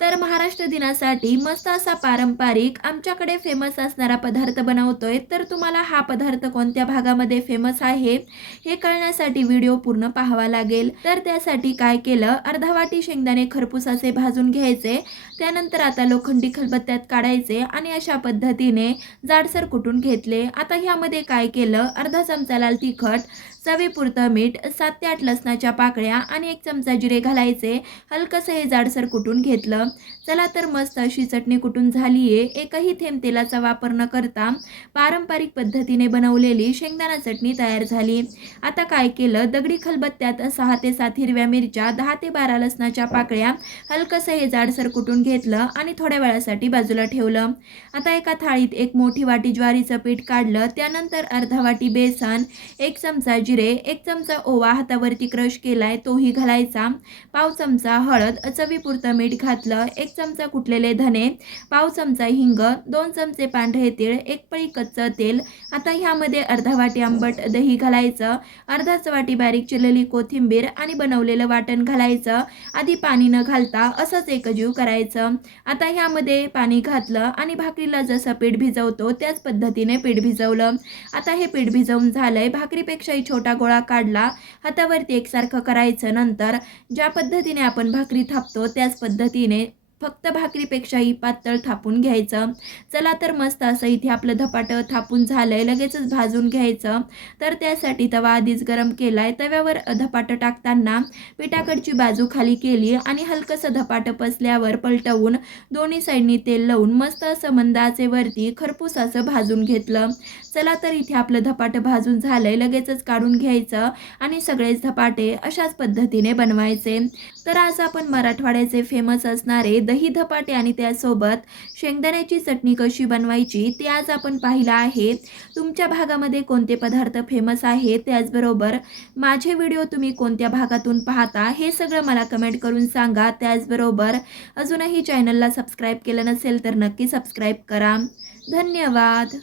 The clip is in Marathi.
तर महाराष्ट्र दिनासाठी मस्त असा पारंपरिक आमच्याकडे फेमस असणारा पदार्थ बनवतोय। तर तुम्हाला हा पदार्थ कोणत्या भागामध्ये फेमस आहे हे कळण्यासाठी व्हिडिओ पूर्ण पाहावा लागेल। तर त्यासाठी काय केलं, अर्धा वाटी शेंगदाणे खरपूस असे भाजून घ्यायचे। त्यानंतर आता लोखंडी खलबत्त्यात काढायचे आणि अशा पद्धतीने जाडसर कुटून घेतले। आता ह्यामध्ये काय केलं, अर्धा चमचा लाल तिखट, चवीपुरतं मीठ, 7 ते 8 लसणाच्या पाकळ्या आणि 1 चमचा जिरे घालायचे। हलकसं हे जाडसर कुटून घेतलं। चला तर मस्त अशी चटणी कुटून झालीये। एकही थेंब तेलाचा वापर न करता पारंपरिक पद्धतीने बनवलेली शेंगदाणा चटणी तयार झाली। आता काय केलं, दगडी खलबत्त्यात 6 ते 7 हिरव्या मिरच्या, 10 ते 12 लसणाच्या पाकळ्या, हलकसं हे जाडसर कुटून घेतलं आणि थोड्या वेळासाठी बाजूला ठेवलं। आता एका थाळीत 1 मोठी वाटी ज्वारीचं पीठ काढलं। त्यानंतर अर्धा वाटी बेसन, 1 चमचा जिरे, 1 चमचा ओवा हातावरती क्रश केलाय तोही घालायचा, पाव चमचा हळद, चवीपुरतं मीठ घातलं, 1 चमचा कुटलेले धने, पाव चमचा हिंग, 2 चमचे पांढरे तीळ, 1 पळी कच्चं तेल। आता ह्यामध्ये अर्धा वाटी आंबट दही घालायचं, अर्धाच वाटी बारीक चिरलेली कोथिंबीर आणि बनवलेलं वाटण घालायचं। आधी पाणी न घालता असंच एकजीव करायचं। आता ह्यामध्ये पाणी घातलं आणि भाकरीला जसं पीठ भिजवतो त्याच पद्धतीने पीठ भिजवलं। आता हे पीठ भिजवून झालंय। भाकरीपेक्षाही छोटा गोळा काढला, हातावरती एकसारखं करायचं। नंतर ज्या पद्धतीने आपण भाकरी थापतो त्याच पद्धतीने फक्त भाकरीपेक्षाही पातळ थापून घ्यायचं। चला तर मस्त असं इथे आपलं धपाटं थापून झालंय, लगेचच भाजून घ्यायचं। तर त्यासाठी तवा आधीच गरम केलाय। तव्यावर धपाटं टाकताना पिठाकडची बाजू खाली केली आणि हलकसं धपाटं पसल्यावर पलटवून दोन्ही साईडनी तेल लावून मस्त असं मंद आचेवरती खरपूस असं भाजून घेतलं। चला तर इथे आपलं धपाटं भाजून झालंय, लगेचच काढून घ्यायचं आणि सगळेच धपाटे अशाच पद्धतीने बनवायचे। तर आज आपण मराठवाड्याचे फेमस असणारे दही धपाटे आणि त्यासोबत शेंगदाण्याची चटणी कशी बनवायची ते आज आपण पाहिलं आहे। तुमच्या भागामध्ये कोणते पदार्थ फेमस आहेत, त्याचबरोबर माझे व्हिडिओ तुम्ही कोणत्या भागातून पाहता हे सगळं मला कमेंट करून सांगा। त्याचबरोबर अजूनही चॅनलला सबस्क्राईब केलं नसेल तर नक्की सबस्क्राईब करा। धन्यवाद।